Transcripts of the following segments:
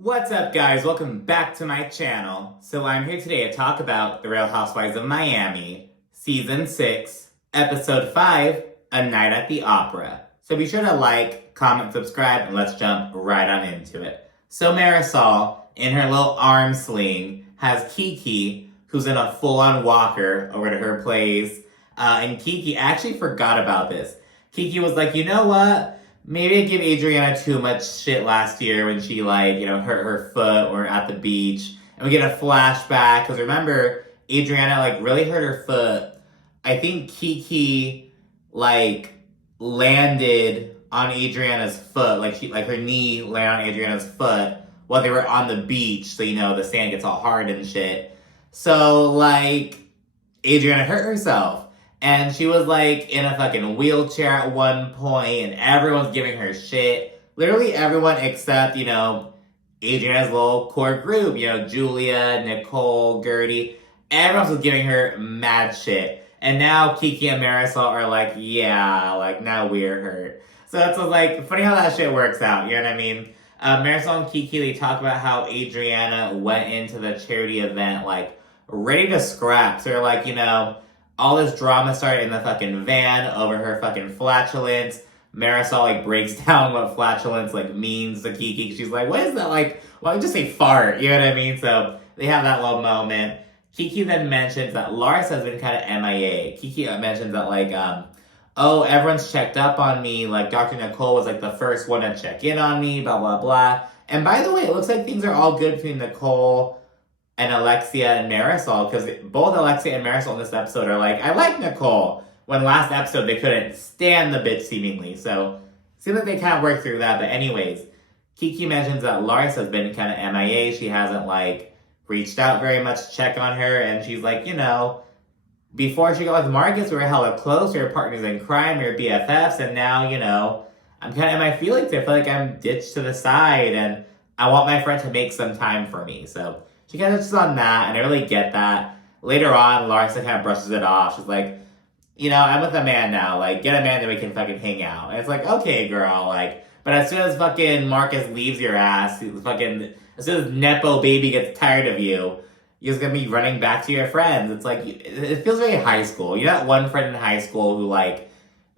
What's up, guys? Welcome back to my channel. So I'm here today to talk about The Real Housewives of Miami, Season 6, Episode 5, A Night at the Opera. So be sure to like, comment, subscribe, and let's jump right on into it. So Marisol, in her little arm sling, has Kiki, who's in a full-on walker over to her place. And Kiki actually forgot about this. Kiki was like, you know what? Maybe I give Adriana too much shit last year when she, hurt her foot or at the beach. And we get a flashback, because remember, Adriana, really hurt her foot. I think Kiki, landed on Adriana's foot. Her knee landed on Adriana's foot while they were on the beach. So, the sand gets all hard and shit. So, Adriana hurt herself. And she was, in a fucking wheelchair at one point, and everyone's giving her shit. Literally everyone except, Adriana's little core group. Julia, Nicole, Guerdy. Everyone was giving her mad shit. And now Kiki and Marisol are now we're hurt. So it's funny how that shit works out, you know what I mean? Marisol and Kiki, they talk about how Adriana went into the charity event, ready to scrap. So they're all this drama started in the fucking van over her fucking flatulence. Marisol, breaks down what flatulence, means to Kiki. She's like, what is that, why don't you just say fart? You know what I mean? So they have that little moment. Kiki then mentions that Larsa has been kind of MIA. Kiki mentions that, everyone's checked up on me. Dr. Nicole was, the first one to check in on me, blah, blah, blah. And by the way, it looks like things are all good between Nicole and Alexia and Marisol, because both Alexia and Marisol in this episode are I like Nicole. When last episode, they couldn't stand the bitch, seemingly. So, it seems like they kind of worked through that. But anyways, Kiki mentions that Larsa has been kind of MIA. She hasn't, reached out very much to check on her. And she's before she got with Marcus, we were hella close. We were partners in crime. We were BFFs. And now, I'm kind of in my feelings. I feel like I'm ditched to the side. And I want my friend to make some time for me. So, she kind of just on that, and I really get that. Later on, Larsa kind of brushes it off. She's like, I'm with a man now. Get a man that we can fucking hang out. And it's okay, girl. But as soon as fucking Marcus leaves your ass, as soon as Nepo baby gets tired of you, you're just gonna be running back to your friends. It's it feels very high school. You're that one friend in high school who,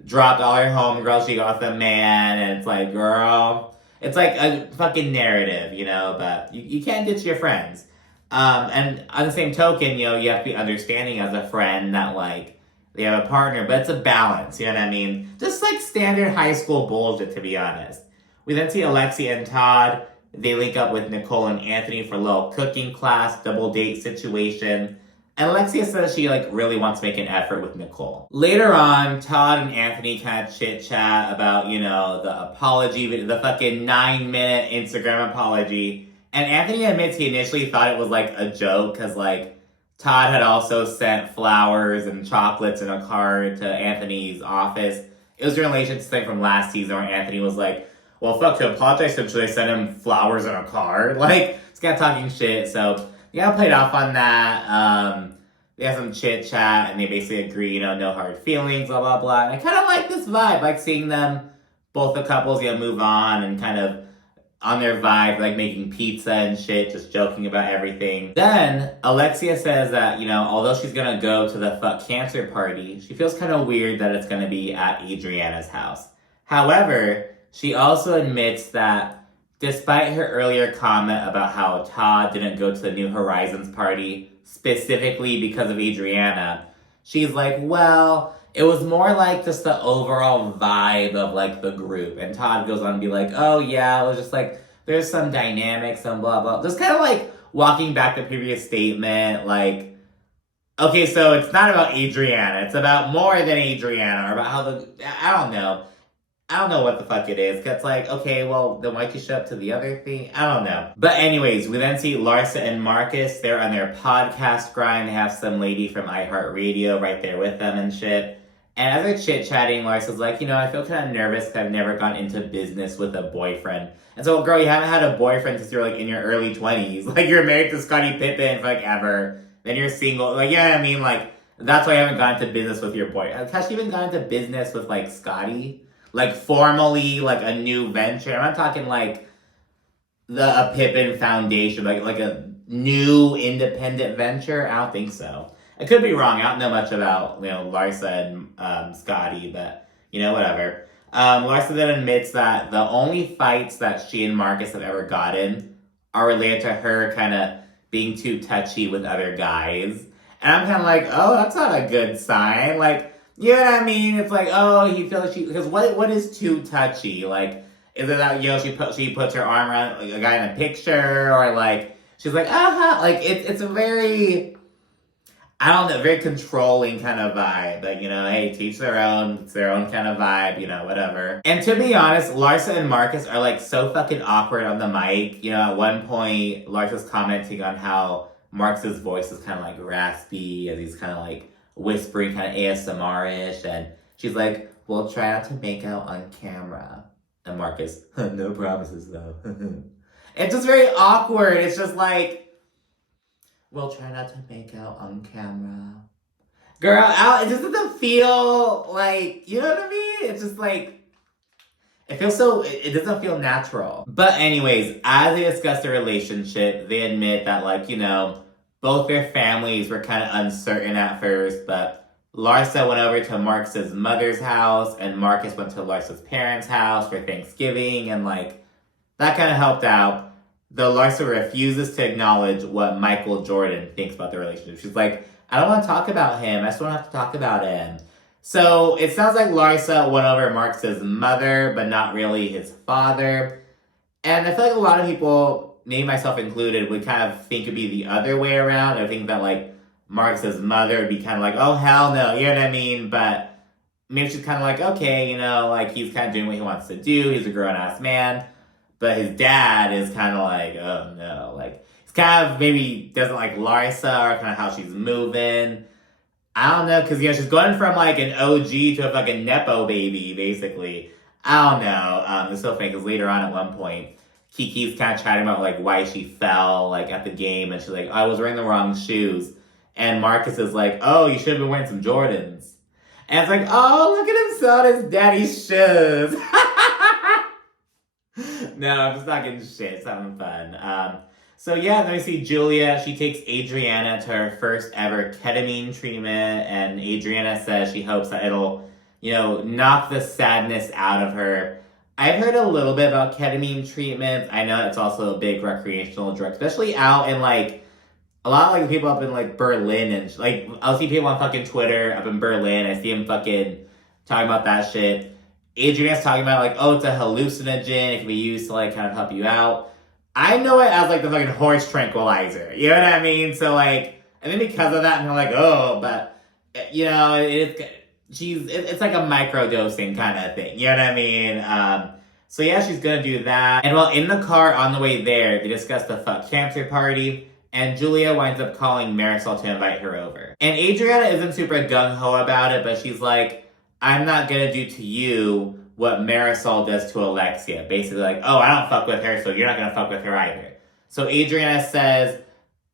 dropped all her homegirls, she got with a man, and it's girl. It's a fucking narrative, but you can't ditch your friends. And on the same token, you have to be understanding as a friend that, they have a partner, but it's a balance, you know what I mean? Just, standard high school bullshit, to be honest. We then see Alexia and Todd. They link up with Nicole and Anthony for a little cooking class, double date situation. And Alexia says she, really wants to make an effort with Nicole. Later on, Todd and Anthony kind of chit-chat about, the apology, the fucking 9-minute Instagram apology. And Anthony admits he initially thought it was, a joke, because, Todd had also sent flowers and chocolates in a card to Anthony's office. It was in relation to something from last season where Anthony was well, fuck, to apologize, so should I send him flowers in a card? It's kind of talking shit, so you gotta play it off on that. They have some chit-chat, and they basically agree, no hard feelings, blah, blah, blah. And I kind of like this vibe, seeing them, both the couples, move on and kind of on their vibe, making pizza and shit, just joking about everything. Then, Alexia says that, although she's gonna go to the fuck cancer party, she feels kind of weird that it's gonna be at Adriana's house. However, she also admits that despite her earlier comment about how Todd didn't go to the New Horizons party, specifically because of Adriana, she's well, it was more just the overall vibe of the group. And Todd goes on to be oh yeah, it was just there's some dynamics and blah blah. Just kind of walking back the previous statement, okay, so it's not about Adriana, it's about more than Adriana, or about how I don't know what the fuck it is. It's okay, well, then why'd you show up to the other thing? I don't know. But anyways, we then see Larsa and Marcus. They're on their podcast grind. They have some lady from iHeartRadio right there with them and shit. And as they're chit-chatting, Larsa's I feel kind of nervous because I've never gone into business with a boyfriend. And so, girl, you haven't had a boyfriend since you're, in your early 20s. You're married to Scottie Pippen for, ever. Then you're single. You know what I mean? That's why I haven't gone into business with your boyfriend. Has she even gone into business with, Scottie? Formally, a new venture? I'm not talking, the Pippen Foundation, like a new independent venture? I don't think so. I could be wrong. I don't know much about Larsa and Scotty, but whatever. Larsa then admits that the only fights that she and Marcus have ever gotten are related to her kind of being too touchy with other guys, and I'm kind of like, oh, that's not a good sign. Like, you know what I mean? It's like, oh, he feels because what is too touchy? Like, is it that she puts her arm around like a guy in a picture, or like she's like, like it's a very, I don't know, very controlling kind of vibe. Like, hey, teach their own. It's their own kind of vibe, whatever. And to be honest, Larsa and Marcus are like so fucking awkward on the mic. At one point, Larsa's commenting on how Marcus's voice is kind of like raspy, as he's kind of like whispering, kind of ASMR-ish. And she's like, we'll try not to make out on camera. And Marcus, no promises though. It's just very awkward. It's just like, we'll try not to make out on camera. Girl, it just doesn't feel like, you know what I mean? It's just like, it feels so, it doesn't feel natural. But anyways, as they discuss their relationship, they admit that both their families were kind of uncertain at first, but Larsa went over to Marcus's mother's house, and Marcus went to Larsa's parents' house for Thanksgiving, and that kind of helped out. Though Larsa refuses to acknowledge what Michael Jordan thinks about the relationship. She's like, I don't want to talk about him. I just don't have to talk about him. So it sounds like Larsa went over to Marcus's mother, but not really his father. And I feel like a lot of people, me myself included, would kind of think it'd be the other way around. I think that Marcus's mother would be kind of like, oh, hell no, you know what I mean? But maybe she's kind of like, okay, he's kind of doing what he wants to do. He's a grown-ass man. But his dad is kind of like, oh no. He's kind of maybe doesn't like Larsa or kind of how she's moving. I don't know, because, she's going from an OG to a fucking Nepo baby, basically. I don't know. It's so funny, because later on at one point, Kiki's kind of chatting about, why she fell, at the game. And she's like, I was wearing the wrong shoes. And Marcus is like, oh, you should have been wearing some Jordans. And it's like, oh, look at him selling his daddy's shoes. No, I'm just not getting shit. It's having fun. So yeah, then we see Julia. She takes Adriana to her first ever ketamine treatment. And Adriana says she hopes that it'll, knock the sadness out of her. I've heard a little bit about ketamine treatments. I know it's also a big recreational drug, especially out in a lot of people up in Berlin and I'll see people on fucking Twitter up in Berlin. I see them fucking talking about that shit. Adriana's talking about oh, it's a hallucinogen. It can be used to kind of help you out. I know it as the fucking horse tranquilizer. You know what I mean? So I think because of that, I'm like, oh, but it's like a microdosing kind of thing. You know what I mean? So yeah, she's gonna do that. And while in the car on the way there, they discuss the fuck cancer party. And Julia winds up calling Marisol to invite her over. And Adriana isn't super gung-ho about it, but she's like, I'm not gonna do to you what Marisol does to Alexia. Basically oh, I don't fuck with her, so you're not gonna fuck with her either. So Adriana says,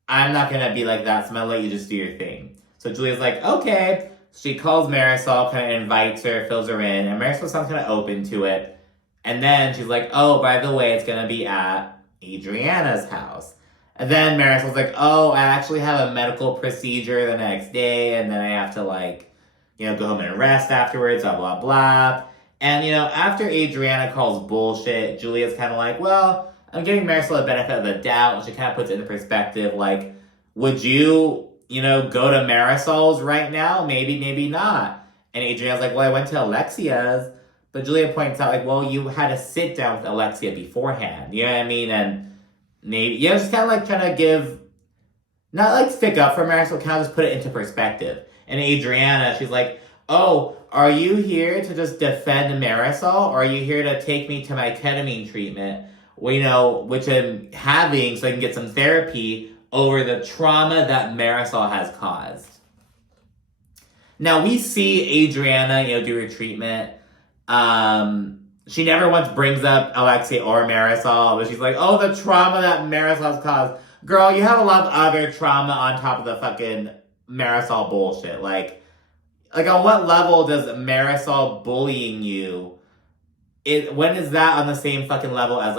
I'm not gonna be like that, so I'm gonna let you just do your thing. So Julia's like, okay. She calls Marisol, kind of invites her, fills her in, and Marisol sounds kind of open to it. And then she's like, oh, by the way, it's gonna be at Adriana's house. And then Marisol's like, oh, I actually have a medical procedure the next day, and then I have to go home and rest afterwards, blah, blah, blah. And, after Adriana calls bullshit, Julia's kind of like, well, I'm giving Marisol the benefit of the doubt. And she kind of puts it into perspective, would you, go to Marisol's right now? Maybe, maybe not. And Adriana's like, well, I went to Alexia's. But Julia points out, well, you had to sit down with Alexia beforehand. You know what I mean? And maybe, just kind of trying to give, not stick up for Marisol, kind of just put it into perspective. And Adriana, she's like, oh, are you here to just defend Marisol? Or are you here to take me to my ketamine treatment? Well, which I'm having so I can get some therapy over the trauma that Marisol has caused. Now, we see Adriana, do her treatment. She never once brings up Alexia or Marisol, but she's like, oh, the trauma that Marisol's caused. Girl, you have a lot of other trauma on top of the fucking Marisol bullshit. On what level does Marisol bullying you, when is that on the same fucking level as,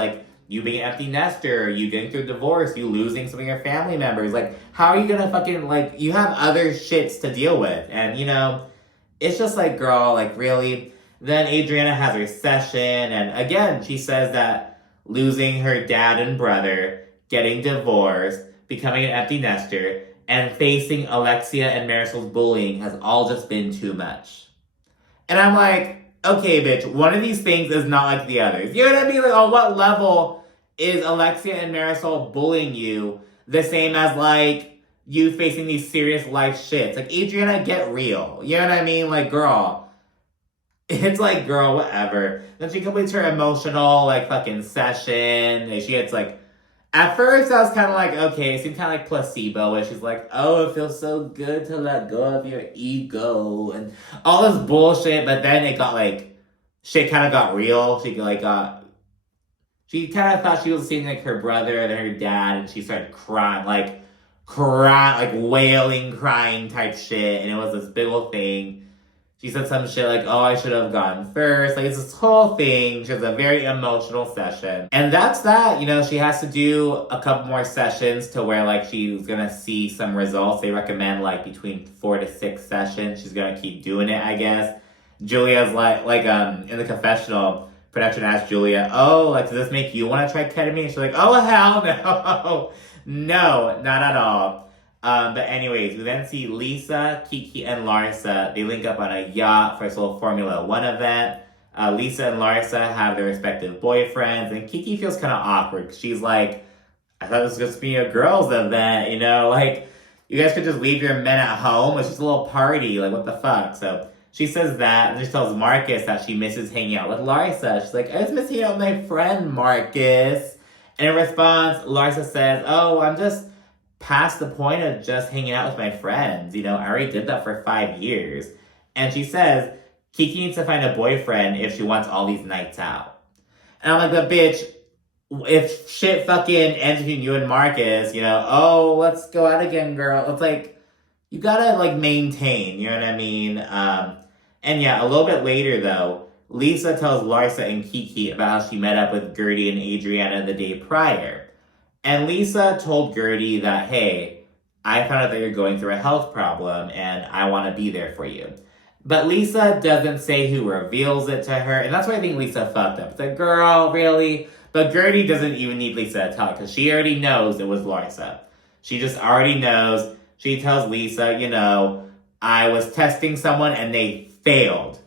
you being an empty nester, you getting through a divorce, you losing some of your family members. Like, how are you gonna fucking, like, you have other shits to deal with. And, you know, it's just like, girl, like, really? Then Adriana has her session, and again, she says that losing her dad and brother, getting divorced, becoming an empty nester, and facing Alexia and Marisol's bullying has all just been too much. And I'm like, okay, bitch, one of these things is not like the others. You know what I mean? Like, on what level is Alexia and Marisol bullying you the same as, like, you facing these serious life shits? Like, Adriana, get real. You know what I mean? Like, girl. It's like, girl, whatever. Then she completes her emotional, like, fucking session. And she gets, like, at first, I was kind of like, okay, it seemed kind of like placebo, where she's like, oh, it feels so good to let go of your ego, and all this bullshit, but then it got, like, shit kind of got real. She kind of thought she was seeing, like, her brother and her dad, and she started crying, like, wailing, crying type shit, and it was this big old thing. She said some shit like, oh, I should have gone first. Like, it's this whole thing. She has a very emotional session. And that's that. You know, she has to do a couple more sessions to where, like, she's going to see some results. They recommend, like, between 4 to 6 sessions. She's going to keep doing it, I guess. Julia's like, in the confessional, production asked Julia, oh, like, does this make you want to try ketamine? She's like, oh, hell no. No, not at all. But anyways, we then see Lisa, Kiki, and Larsa. They link up on a yacht for this little Formula 1 event. Lisa and Larsa have their respective boyfriends, and Kiki feels kind of awkward. She's like, I thought this was just be a girls' event, you know? Like, you guys could just leave your men at home. It's just a little party. Like, what the fuck? So she says that, and she tells Marcus that she misses hanging out with Larsa. She's like, I just miss hanging out with my friend, Marcus. And in response, Larsa says, oh, I'm just past the point of just hanging out with my friends. You know, I already did that for 5 years. And she says, Kiki needs to find a boyfriend if she wants all these nights out. And I'm like, but bitch, if shit fucking ends between you and Marcus, you know, oh, let's go out again, girl. It's like, you gotta, like, maintain, you know what I mean? And yeah, a little bit later, though, Lisa tells Larsa and Kiki about how she met up with Guerdy and Adriana the day prior. And Lisa told Guerdy that, hey, I found out that you're going through a health problem and I want to be there for you. But Lisa doesn't say who reveals it to her, and that's why I think Lisa fucked up. It's like, girl, really? But Guerdy doesn't even need Lisa to tell her, because she already knows it was Larsa. She just already knows. She tells Lisa, you know, I was testing someone and they failed.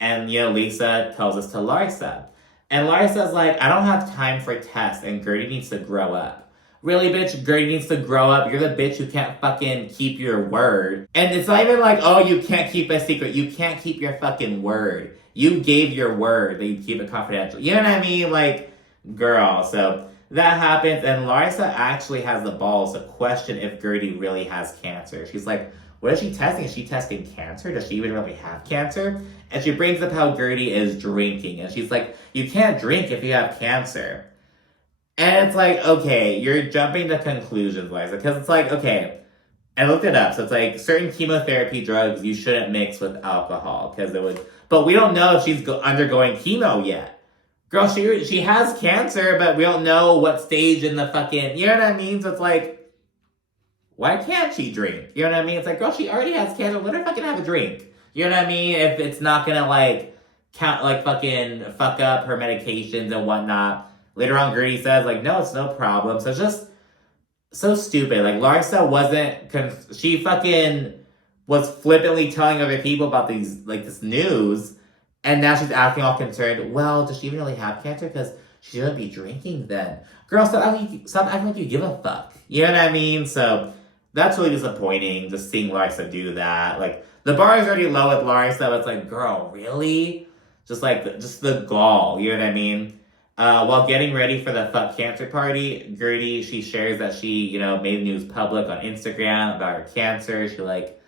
And, you know, Lisa tells this to Larsa. And Larsa's like, I don't have time for tests, and Guerdy needs to grow up. Really, bitch, Guerdy needs to grow up. You're the bitch who can't fucking keep your word. And it's not even like, oh, you can't keep a secret. You can't keep your fucking word. You gave your word that you keep it confidential. You know what I mean? Like, girl. So that happens, and Larsa actually has the balls to question if Guerdy really has cancer. She's like, what is she testing? Is she testing cancer? Does she even really have cancer? And she brings up how Guerdy is drinking. And she's like, you can't drink if you have cancer. And it's like, okay, you're jumping to conclusions, Liza. Because it's like, okay, I looked it up. So it's like, certain chemotherapy drugs you shouldn't mix with alcohol. Because it would, but we don't know if she's undergoing chemo yet. Girl, she has cancer, but we don't know what stage in the fucking, you know what I mean? So it's like, why can't she drink? You know what I mean? It's like, girl, she already has cancer. Let her fucking have a drink. You know what I mean? If it's not gonna, like, fucking fuck up her medications and whatnot. Later on, Guerdy says, like, no, it's no problem. So it's just so stupid. Like, Larsa wasn't, she fucking was flippantly telling other people about these, like, this news. And now she's acting all concerned. Well, does she even really have cancer? Because she shouldn't be drinking then. Girl, stop acting like you give a fuck. You know what I mean? So that's really disappointing, just seeing Larsa do that. Like, the bar is already low with Larsa. It's like, girl, really? Just the gall. You know what I mean? While getting ready for the fuck cancer party, Guerdy, she shares that she, you know, made the news public on Instagram about her cancer. She, like,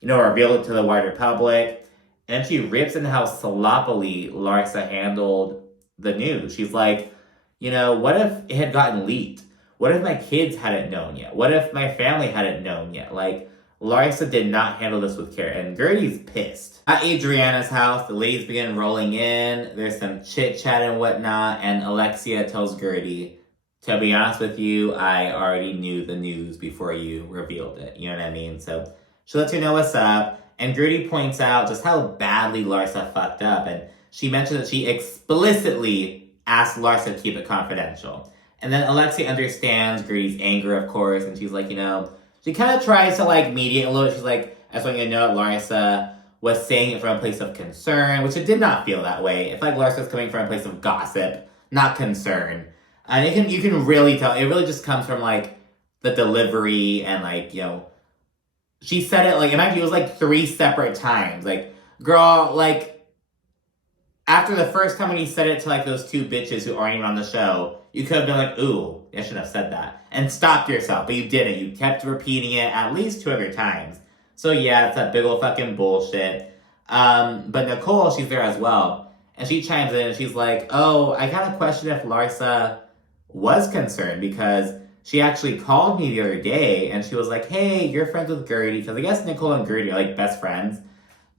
you know, revealed it to the wider public. And she rips into how sloppily Larsa handled the news. She's like, you know, what if it had gotten leaked? What if my kids hadn't known yet? What if my family hadn't known yet? Like, Larsa did not handle this with care, and Guerdy's pissed. At Adriana's house, the ladies begin rolling in. There's some chit-chat and whatnot, and Alexia tells Guerdy To be honest with you, I already knew the news before you revealed it. You know what I mean? So she lets you know what's up. And Guerdy points out just how badly Larsa fucked up. And she mentions that she explicitly asked Larsa to keep it confidential. And then Alexei understands Guerdy's anger, of course. And she's like, she kind of tries to mediate a little bit. She's like, I just want you to know that Larsa was saying it from a place of concern, which it did not feel that way. It felt like Larsa was coming from a place of gossip, not concern. And you can really tell. It really just comes from the delivery and she said it and actually it was 3 separate times. Girl, after the first time when he said it to those 2 bitches who aren't even on the show, you could have been like, ooh, I shouldn't have said that. And stopped yourself, but you didn't. You kept repeating it at least 2 other times. So yeah, it's that big old fucking bullshit. But Nicole, she's there as well. And she chimes in and she's like, oh, I kind of question if Larsa was concerned because she actually called me the other day and she was like, hey, you're friends with Guerdy. Because I guess Nicole and Guerdy are best friends.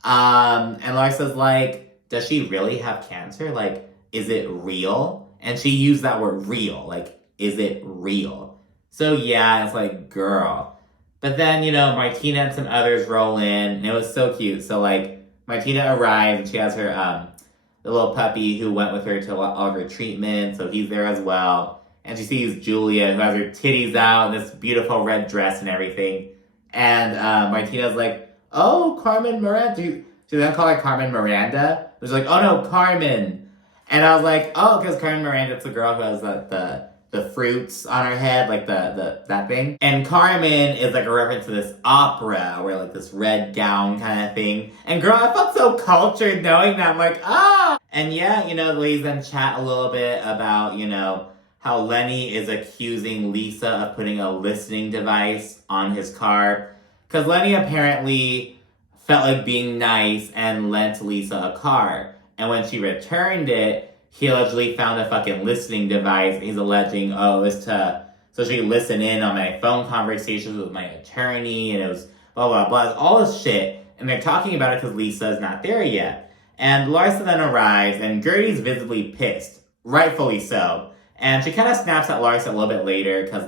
And Larsa's like, does she really have cancer? Is it real? And she used that word real. Is it real? So yeah, it's girl. But then, Martina and some others roll in and it was so cute. So Martina arrives and she has her, the little puppy who went with her to all of her treatment. So he's there as well. And she sees Julia, who has her titties out in this beautiful red dress and everything. And Martina's like, oh, Carmen Miranda. She doesn't call her Carmen Miranda. She's like, oh no, Carmen. And I was like, oh, because Carmen Miranda, it's the girl who has the fruits on her head, that thing. And Carmen is a reference to this opera, where this red gown kind of thing. And girl, I felt so cultured knowing that. I'm like, ah! And yeah, the ladies then chat a little bit about, how Lenny is accusing Lisa of putting a listening device on his car. Because Lenny apparently felt like being nice and lent Lisa a car. And when she returned it, he allegedly found a fucking listening device. And he's alleging, oh, it was so she could listen in on my phone conversations with my attorney. And it was blah, blah, blah. All this shit. And they're talking about it because Lisa's not there yet. And Larsa then arrives and Guerdy's visibly pissed. Rightfully so. And she kind of snaps at Larsa a little bit later because,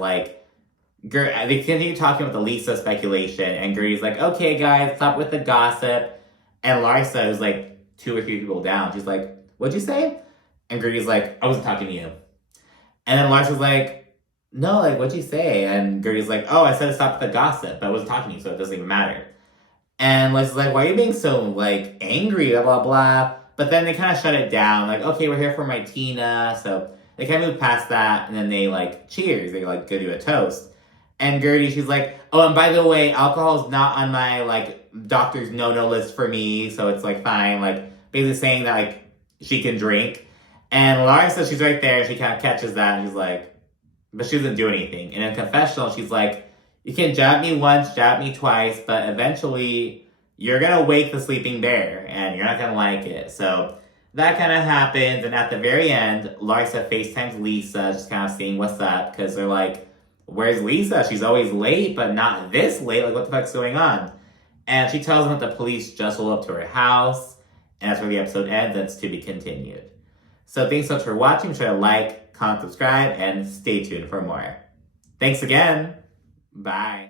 they continue talking about the Lisa speculation. And Guerdy's like, okay, guys, stop with the gossip. And Larsa, who's 2 or 3 people down, she's like, what'd you say? And Guerdy's like, I wasn't talking to you. And then Larsa's like, no, what'd you say? And Guerdy's like, oh, I said to stop with the gossip, but I wasn't talking to you, so it doesn't even matter. And Larsa's like, why are you being so, angry, blah, blah, blah. But then they kind of shut it down. Okay, we're here for Martina, so... They kind of move past that, and then they, cheers. They, go do a toast. And Guerdy, she's like, oh, and by the way, alcohol's not on my, doctor's no-no list for me, so it's, fine. Basically saying that, she can drink. And Larsa, she's right there, and she kind of catches that, and she's like, but she doesn't do anything. And in confessional, she's like, you can jab me once, jab me twice, but eventually you're going to wake the sleeping bear, and you're not going to like it. So... that kind of happens, and at the very end, Larsa FaceTimes Lisa, just kind of seeing what's up, because they're like, where's Lisa? She's always late, but not this late. What the fuck's going on? And she tells them that the police just rolled up to her house, and that's where the episode ends. That's to be continued. So thanks so much for watching. Be sure to like, comment, subscribe, and stay tuned for more. Thanks again. Bye.